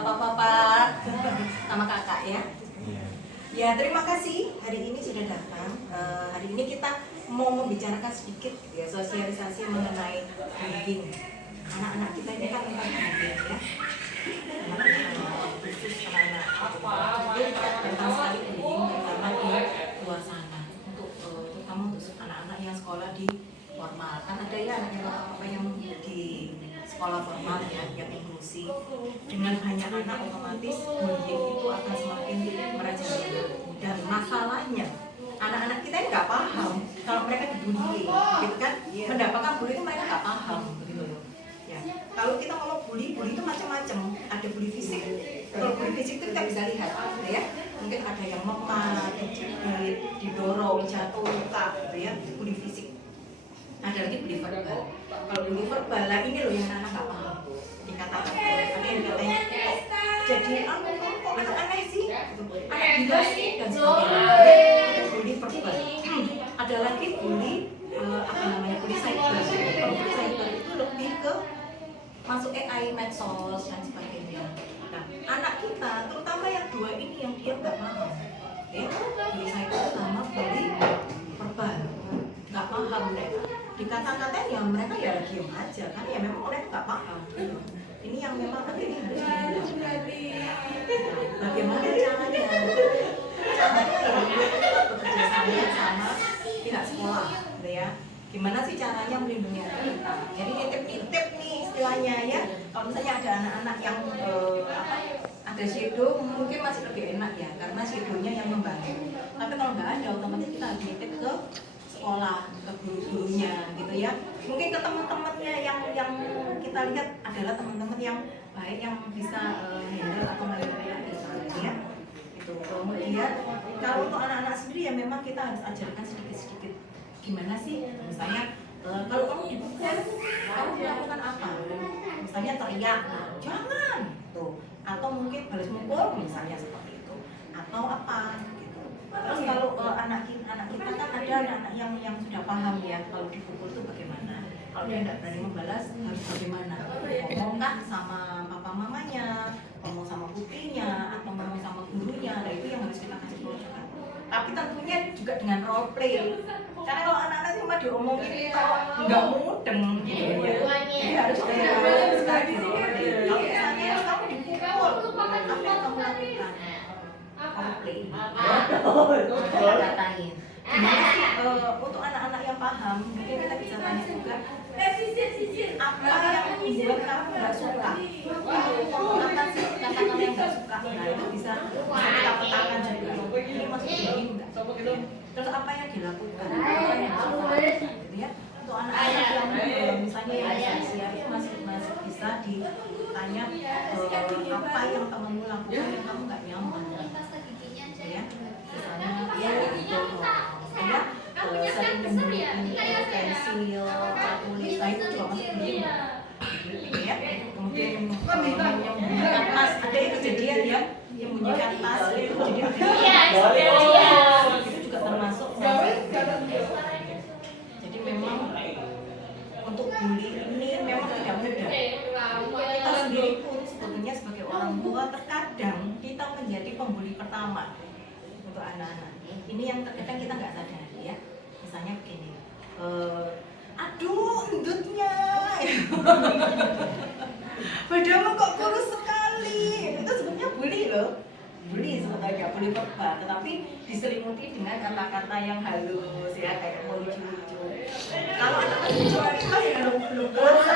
bapak-bapak sama kakak ya. Ya, terima kasih hari ini sudah datang. Hari ini kita mau membicarakan sedikit ya sosialisasi mengenai bullying. Anak-anak kita ini kan tentang bullying ya. Anak-anak khusus anak-anak tentang sekali bullying terutama di luar sana terutama untuk anak-anak yang sekolah di formal. Kan ada ya anak yang di sekolah formal ya, yang inklusi. Dengan banyak anak otomatis bullying itu akan semakin merajalela. Dan masalahnya anak-anak kita ini nggak paham kalau mereka dibully, gitu kan? Mendapatkan bully itu mereka nggak paham, gitu loh. Ya. Kalau kita ngomong bully itu macam-macam. Ada bully fisik. Kalau bully fisik itu kita bisa lihat, gitu ya. Mungkin ada yang memar, dicubit, didorong, jatuh, luka, gitu ya. Itu bully fisik. Ada lagi bully verbal. Kalau bully verbal, lah ini loh yang anak nggak paham. Dikatakan ada yang katanya jadi kok anak aneh sih, anak gila sih dan sebagainya. Itu bully verbal. Ada lagi bully bully cyber. Kalau bully cyber itu lebih ke masuk AI, medsos dan sebagainya. Nah, anak kita terutama yang dua ini yang dia nggak paham, ya, bully cyber sama bully verbal, nggak paham mereka. Dikata-katain ya mereka ya diam aja kan ya memang mereka nggak paham. Ini yang memang nanti ini harus dihindarkan. Nah, bagaimana caranya? Caranya ya bekerja sama pihak sekolah, gitu ya. Gimana sih caranya melindungi anak kita? Jadi nitip-nitip nih istilahnya ya. Kalau misalnya ada anak-anak yang ada shadow mungkin masih lebih enak ya karena shadownya yang membantu. Tapi kalau nggak ada otomatis kita harus nitip ke sekolah, ke guru-gurunya gitu ya. Mungkin ke teman-temannya yang kita lihat adalah teman-teman yang baik yang bisa handle atau mengendalikan gitu ya. Itu. Kemudian kalau untuk anak-anak sendiri ya memang kita harus ajarkan sedikit-sedikit gimana sih misalnya kalau kamu dipukul kamu melakukan apa? Misalnya teriak, jangan tuh. Atau mungkin balas mukul misalnya seperti itu. Atau apa? Terus kalau anak kita kan ada anak yang sudah paham ya kalau dipukul itu bagaimana. Kalau dia tidak berani membalas harus bagaimana. Ngomong kan sama papa mamanya, ngomong sama putrinya, atau ngomong sama gurunya. Nah itu yang harus kita kasih pelajaran. Tapi tentunya juga dengan role play. Karena kalau anak-anak cuma diomongin kalau nggak mudeng gitu ya. Jadi harus sekali role play. Kalau misalnya kamu dipukul, apa yang kamu lakukan? Katain. Gimana sih untuk anak-anak yang paham mungkin kita bisa tanya juga apa yang membuat kamu nggak suka, apa sih kata-kata yang nggak suka. Nah itu bisa kita petakan juga ini masih begini nggak, terus apa yang dilakukan, apa yang dilakukan gitu ya. Untuk anak-anak yang misalnya yang usia itu masih bisa ditanya apa yang kamu lakukan yang kamu nggak nyaman ya, misalnya ya sering menyembunyikan pensil, tulis, nah itu juga masuk bullying ya. Kemudian menyembunyikan tas, ada yang kejadian ya menyembunyikan tas itu itu juga termasuk. Jadi memang untuk bully ini memang tidak mudah. Kita sendiri pun sebetulnya sebagai orang tua terkadang kita menjadi pembuli pertama untuk anak-anak. Ini yang terkadang kita nggak sadari ya. Misalnya begini, aduh endutnya, badanmu kok kurus sekali. Itu sebenarnya bully loh. Bully sebenarnya bully verbal, tetapi diselimuti dengan kata-kata yang halus ya kayak lucu-lucu. Kalau anak-anak lucu ya belum terasa.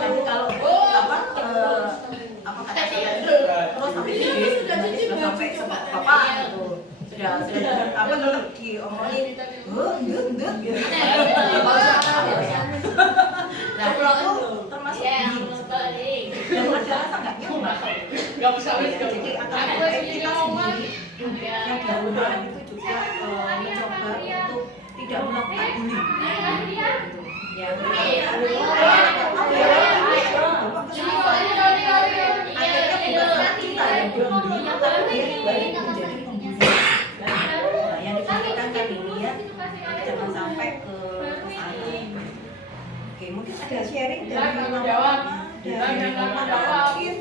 Tapi kalau apa kata-kata terus sampai gede sudah sampai sama bapak gitu. Sudah apa tetap diomongin endut gitu. Nah itu termasuk bullying. Dan ada rasa nggak nyaman. Nggak bisa jadi akan kita sendiri yang di rumah itu juga mencoba untuk tidak melakukan bullying. Ya, akhirnya bukan kita yang bullying, tapi dia balik menjadi pembuli. Nah, yang dipikirkan kan ini ya, jangan sampai ke sana. Oke, mungkin ada sharing dari mama, dari mama mungkin.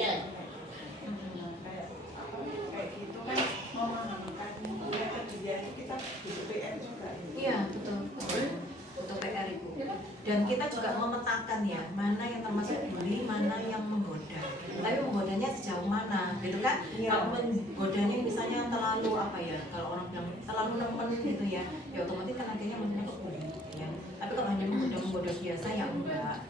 kayak gitu kan memahamikan ya kerja itu kita butuh PR juga. Iya, betul. Betul PR Ibu. Dan kita juga memetakan ya, mana yang termasuk bully, mana yang menggoda. Tapi menggodanya sejauh mana, gitu kan? Kalau menggodanya misalnya terlalu apa ya? Kalau orang bilang terlalu nemen gitu ya, ya otomatis kan akhirnya menjadi bully. Ya. Tapi kalau hanya menggoda biasa ya enggak.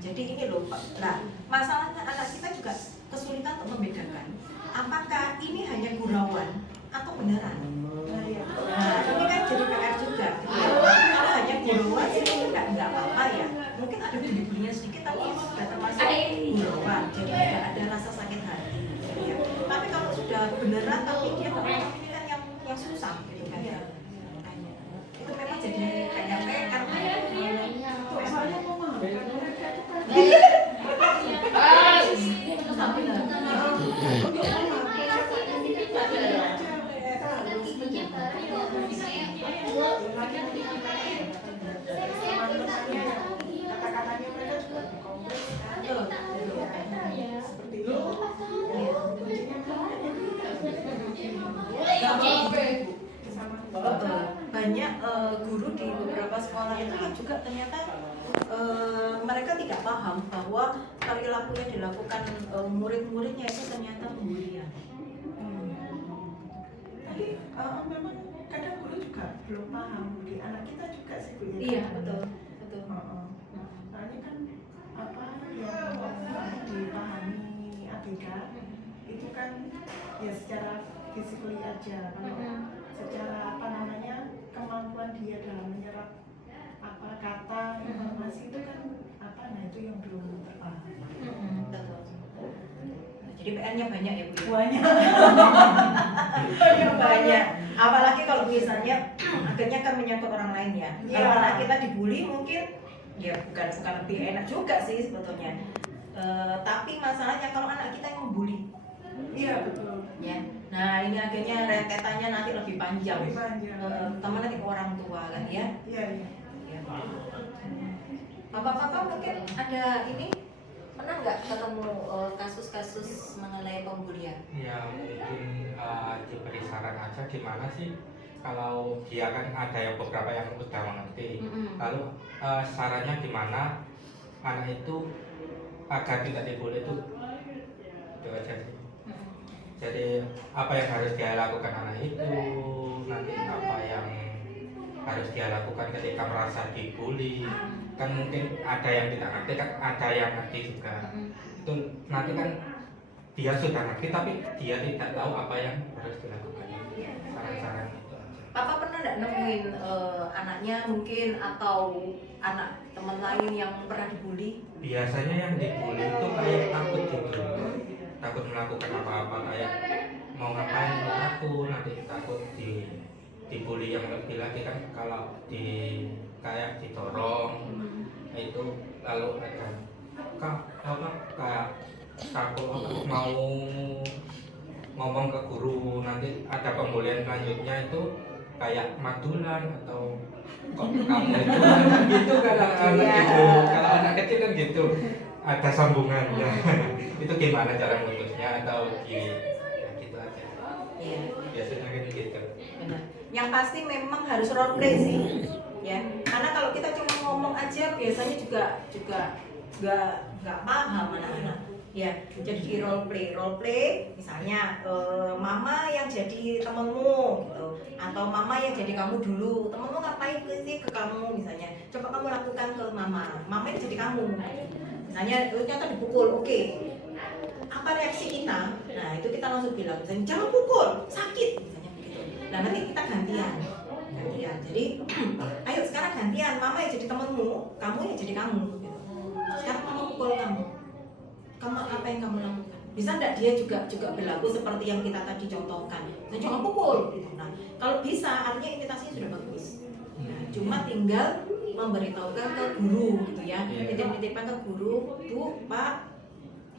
Jadi ini loh, Pak. Nah, masalahnya anak kita juga kesulitan untuk membedakan. Apakah ini hanya gurauan atau beneran? Nah, ini kan jadi PR juga. Kalau hanya gurauan sih enggak apa-apa ya. Mungkin ada bully-bullynya sedikit tapi itu sudah termasuk gurauan. Jadi tidak ada rasa sakit hati. Ya. Tapi kalau sudah beneran tapi dia termasuk ini kan yang susah gitu kan ya. Itu memang jadi kayak PR. Soalnya memahamikan mereka itu kan Itu sampai kata-katanya mereka juga kompleks seperti itu. Banyak guru di beberapa sekolah itu yang juga ternyata mereka tidak paham bahwa perilaku yang dilakukan murid-muridnya itu ternyata pembulian. Tapi memang kadang guru juga belum paham di anak kita juga sih Bu ya. Iya betul. Soalnya kan apa yang dipahami ABK itu kan ya secara physically aja, kalau secara apa namanya kemampuan dia dalam menyerap apa kata informasi itu kan apa, nah itu yang belum terpahami. Betul. Jadi PR-nya banyak ya Bu. Banyak. Apalagi kalau misalnya akhirnya kan menyangkut orang lain ya. Kalau anak kita dibully mungkin ya bukan lebih enak juga sih sebetulnya. Tapi masalahnya kalau anak kita yang membuli. Iya betul. Ya. Nah ini akhirnya rentetannya nanti lebih panjang. Teman nanti ke orang tua kan ya. Iya. Bapak-bapak mungkin ada ini pernah nggak ketemu kasus-kasus mengenai pembulian? Ya mungkin diberi saran aja gimana sih kalau dia kan ada yang beberapa yang udah mengerti, lalu sarannya gimana anak itu agar tidak dibully itu aja sih. Jadi apa yang harus dia lakukan anak itu, nanti apa yang harus dia lakukan ketika merasa dibully. Kan mungkin ada yang tidak ngerti, kan ada yang ngerti juga. Itu nanti kan dia sudah ngerti tapi dia tidak tahu apa yang harus dilakukan. Saran-saran itu aja. Papa pernah nggak nemuin anaknya mungkin atau anak teman lain yang pernah dibully? Biasanya yang dibully itu kayak takut gitu, takut melakukan apa-apa, kayak mau ngapain takut, nanti takut dibully yang lebih lagi kan kalau kayak didorong itu, lalu ada kayak takut mau ngomong ke guru, nanti ada pembulian selanjutnya itu kayak madulan atau kok kamu itu gitu kan anak gitu. Kalau anak kecil kan gitu ada sambungannya. Itu gimana cara memutusnya atau gitu aja. Iya. Biasanya kan gitu. Benar. Yang pasti memang harus role play sih, ya. Karena kalau kita cuma ngomong aja biasanya juga nggak paham anak-anak. Ya, jadi di role play, misalnya mama yang jadi temenmu gitu, atau mama yang jadi kamu dulu. Temenmu ngapain sih ke kamu misalnya? Coba kamu lakukan ke mama yang jadi kamu. Misalnya ternyata dipukul, oke. Apa reaksi kita? Nah itu kita langsung bilang, misalnya jangan pukul, sakit, misalnya begitu. Nah nanti kita gantian. Jadi, ayo sekarang gantian, mama yang jadi temenmu, kamu yang jadi kamu. Gitu. Sekarang mama pukul kamu. Kamu apa yang kamu lakukan? Bisa enggak dia juga berlaku seperti yang kita tadi contohkan? Nah, jangan pukul. Gitu. Nah kalau bisa, artinya imitasinya sudah bagus. Nah, cuma tinggal memberitahukan ke guru, gitu ya. Titip-titipan ke guru, Bu, Pak.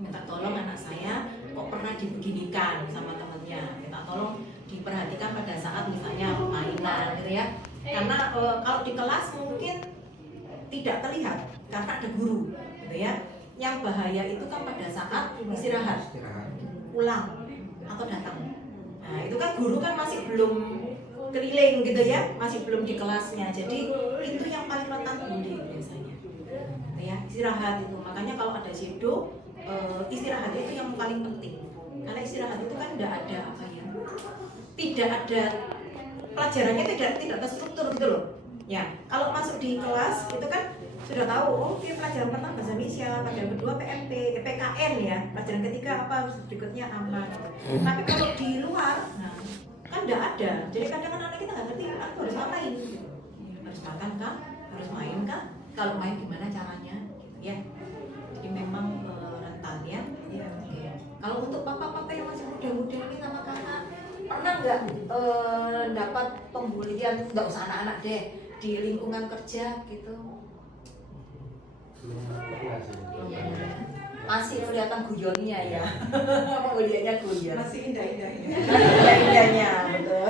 Minta tolong anak saya kok pernah dibeginikan sama temennya, minta tolong diperhatikan pada saat misalnya mainan gitu ya, karena kalau di kelas mungkin tidak terlihat karena ada guru gitu ya. Yang bahaya itu kan pada saat istirahat, Istirahat. pulang atau datang. Nah itu kan guru kan masih belum keliling gitu ya, masih belum di kelasnya. Jadi itu yang paling rentan bully biasanya. Gitu ya, istirahat itu. Makanya kalau ada shadow, istirahat itu yang paling penting. Karena istirahat itu kan tidak ada apa ya, tidak ada pelajarannya tidak terstruktur gitu loh. Ya, kalau masuk di kelas itu kan sudah tahu, oh oke, pelajaran pertama bahasa Indonesia, pelajaran kedua PMP, PKN ya, pelajaran ketiga apa, berikutnya apa. Tapi kalau di luar, nah kan tidak ada. Jadi kadang anak kita nggak ngerti aku harus ngapain, harus makan kah, harus main kah, kalau main gimana caranya, gitu ya. Jadi memang rentan ya. Iya. Oke. Kalau untuk papa-papa yang masih muda-muda ini sama kakak, pernah nggak dapat pembulian, nggak usah anak-anak deh, di lingkungan kerja gitu? Masih kelihatan guyonnya ya, pembuliannya guyon. Masih indah-indahnya. Masih indah-indahnya, betul.